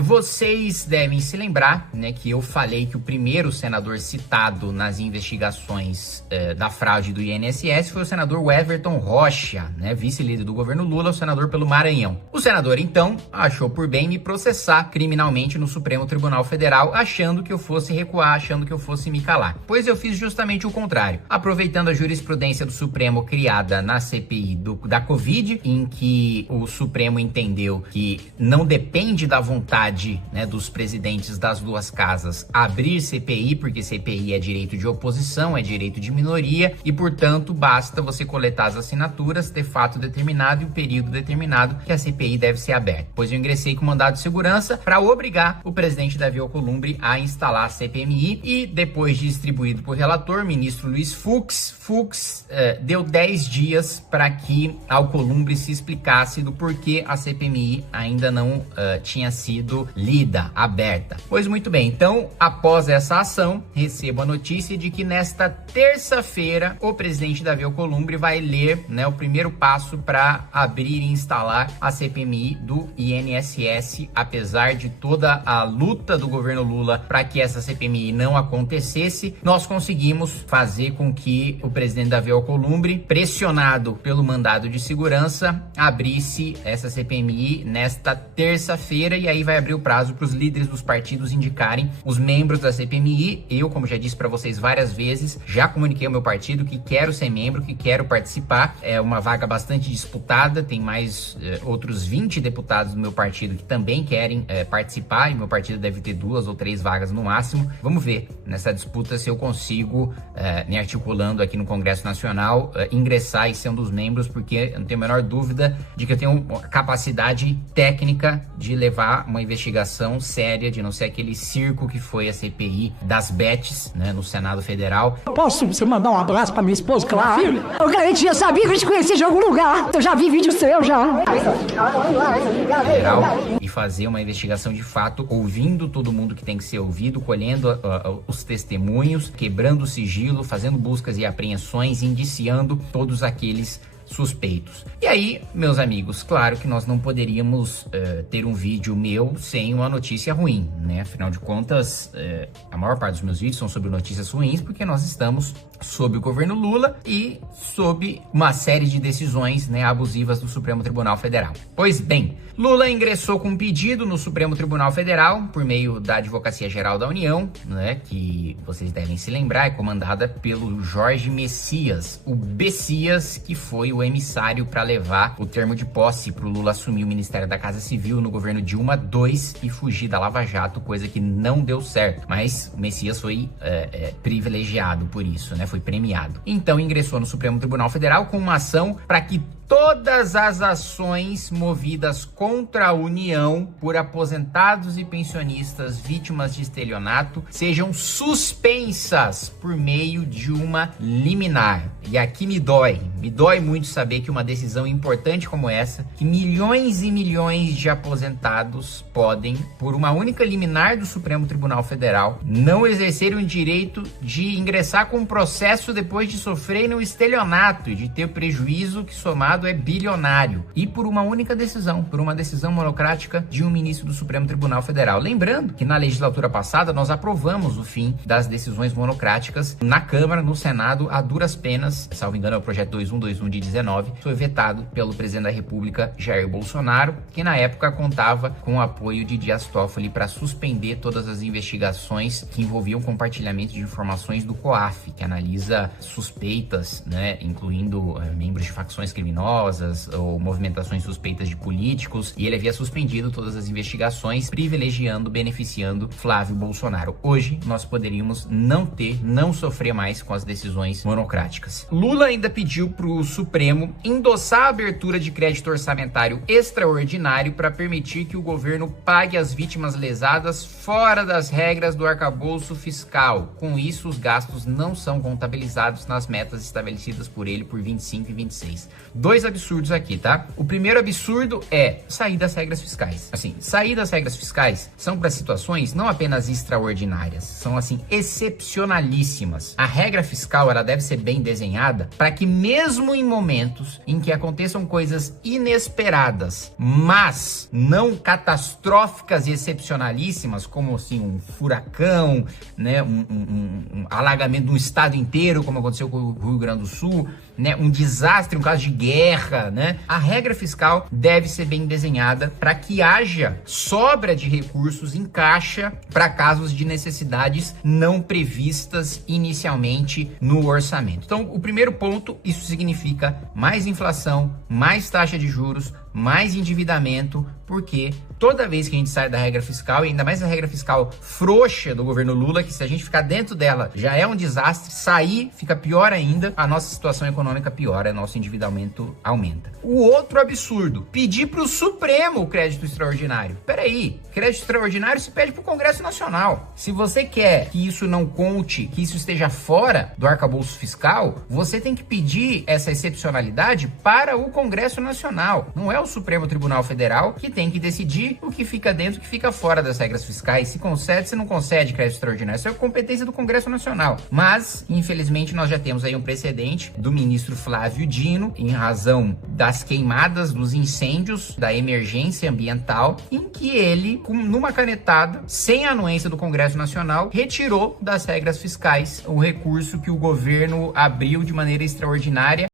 Vocês devem se lembrar, né, que eu falei que o primeiro senador citado nas investigações da fraude do INSS foi o senador Everton Rocha, né, vice-líder do governo Lula, o senador pelo Maranhão. O senador, então, achou por bem me processar criminalmente no Supremo Tribunal Federal, achando que eu fosse recuar, achando que eu fosse me calar. Pois eu fiz justamente o contrário. Aproveitando a jurisprudência do Supremo criada na CPI da Covid, em que o Supremo entendeu que não depende da vontade, né, dos presidentes das duas casas abrir CPI, porque CPI é direito de oposição, é direito de minoria e, portanto, basta você coletar as assinaturas, ter fato determinado e o período determinado que a CPI deve ser aberta. Pois eu ingressei com mandado de segurança para obrigar o presidente Davi Alcolumbre a instalar a CPMI e, depois de distribuído por relator, ministro Luiz Fux deu 10 dias para que Alcolumbre se explicasse do porquê a CPMI ainda não tinha sido lida, aberta. Pois muito bem, então, após essa ação, recebo a notícia de que nesta terça-feira o presidente Davi Alcolumbre vai ler, né, o primeiro passo para abrir e instalar a CPMI do INSS, apesar de toda a luta do governo Lula para que essa CPMI não acontecesse, nós conseguimos fazer com que o presidente Davi Alcolumbre, pressionado pelo mandado de segurança, abrisse essa CPMI nesta terça-feira, e aí vai abrir o prazo para os líderes dos partidos indicarem os membros da CPMI. Eu, como já disse para vocês várias vezes, já comuniquei ao meu partido que quero ser membro, que quero participar. É uma vaga bastante disputada, tem mais outros 20 deputados do meu partido que também querem participar, e meu partido deve ter 2 ou 3 vagas no máximo. Vamos ver nessa disputa se eu consigo, me articulando aqui no Congresso Nacional, ingressar e ser um dos membros, porque eu não tenho a menor dúvida de que eu tenho capacidade técnica de levar uma investigação séria, de não ser aquele circo que foi a CPI das bets, né, no Senado Federal. Posso você mandar um abraço pra minha esposa, claro? Eu garanti, eu sabia que eu te conhecia de algum lugar. Eu já vi vídeo seu, já. Federal, e fazer uma investigação de fato, ouvindo todo mundo que tem que ser ouvido, colhendo os testemunhos, quebrando o sigilo, fazendo buscas e apreensões, indiciando todos aqueles suspeitos. E aí, meus amigos, claro que nós não poderíamos ter um vídeo meu sem uma notícia ruim, né? Afinal de contas, a maior parte dos meus vídeos são sobre notícias ruins, porque nós estamos sob o governo Lula e sob uma série de decisões, né, abusivas do Supremo Tribunal Federal. Pois bem, Lula ingressou com um pedido no Supremo Tribunal Federal por meio da Advocacia Geral da União, né, que vocês devem se lembrar, é comandada pelo Jorge Messias, o Bessias, que foi o emissário para levar o termo de posse para o Lula assumir o Ministério da Casa Civil no governo Dilma II e fugir da Lava Jato, coisa que não deu certo. Mas o Messias foi privilegiado por isso, né? Foi premiado. Então ingressou no Supremo Tribunal Federal com uma ação para que todas as ações movidas contra a União por aposentados e pensionistas vítimas de estelionato sejam suspensas por meio de uma liminar. E aqui me dói muito saber que uma decisão importante como essa, que milhões e milhões de aposentados podem, por uma única liminar do Supremo Tribunal Federal, não exercerem o direito de ingressar com um processo depois de sofrerem um estelionato e de ter prejuízo que somado é bilionário, e por uma única decisão, por uma decisão monocrática de um ministro do Supremo Tribunal Federal. Lembrando que na legislatura passada nós aprovamos o fim das decisões monocráticas na Câmara, no Senado, a duras penas, salvo engano é o projeto 2121 de 19, foi vetado pelo presidente da República, Jair Bolsonaro, que na época contava com o apoio de Dias Toffoli para suspender todas as investigações que envolviam compartilhamento de informações do COAF, que analisa suspeitas, né, incluindo membros de facções criminosas ou movimentações suspeitas de políticos, e ele havia suspendido todas as investigações, privilegiando, beneficiando Flávio Bolsonaro. Hoje nós poderíamos não sofrer mais com as decisões monocráticas. Lula ainda pediu para o Supremo endossar a abertura de crédito orçamentário extraordinário para permitir que o governo pague as vítimas lesadas fora das regras do arcabouço fiscal. Com isso, os gastos não são contabilizados nas metas estabelecidas por ele por 25 e 26. 2 dois absurdos aqui, tá? O primeiro absurdo é sair das regras fiscais. Assim, sair das regras fiscais são para situações não apenas extraordinárias, são assim excepcionalíssimas. A regra fiscal, ela deve ser bem desenhada para que mesmo em momentos em que aconteçam coisas inesperadas, mas não catastróficas e excepcionalíssimas, como assim um furacão, né, um alagamento de um estado inteiro, como aconteceu com o Rio Grande do Sul, né, um desastre, um caso de guerra, né? A regra fiscal deve ser bem desenhada para que haja sobra de recursos em caixa para casos de necessidades não previstas inicialmente no orçamento. Então, o primeiro ponto, isso significa mais inflação, mais taxa de juros, mais endividamento, porque toda vez que a gente sai da regra fiscal, e ainda mais a regra fiscal frouxa do governo Lula, que se a gente ficar dentro dela já é um desastre, sair fica pior ainda, a nossa situação econômica piora, nosso endividamento aumenta. O outro absurdo, pedir para o Supremo o crédito extraordinário. Peraí, crédito extraordinário se pede para o Congresso Nacional. Se você quer que isso não conte, que isso esteja fora do arcabouço fiscal, você tem que pedir essa excepcionalidade para o Congresso Nacional. Não é o Supremo Tribunal Federal que tem que decidir o que fica dentro e o que fica fora das regras fiscais, se concede, se não concede crédito extraordinário. Isso é competência do Congresso Nacional. Mas, infelizmente, nós já temos aí um precedente do ministro Flávio Dino, em razão das queimadas, dos incêndios, da emergência ambiental, em que ele, numa canetada, sem a anuência do Congresso Nacional, retirou das regras fiscais o recurso que o governo abriu de maneira extraordinária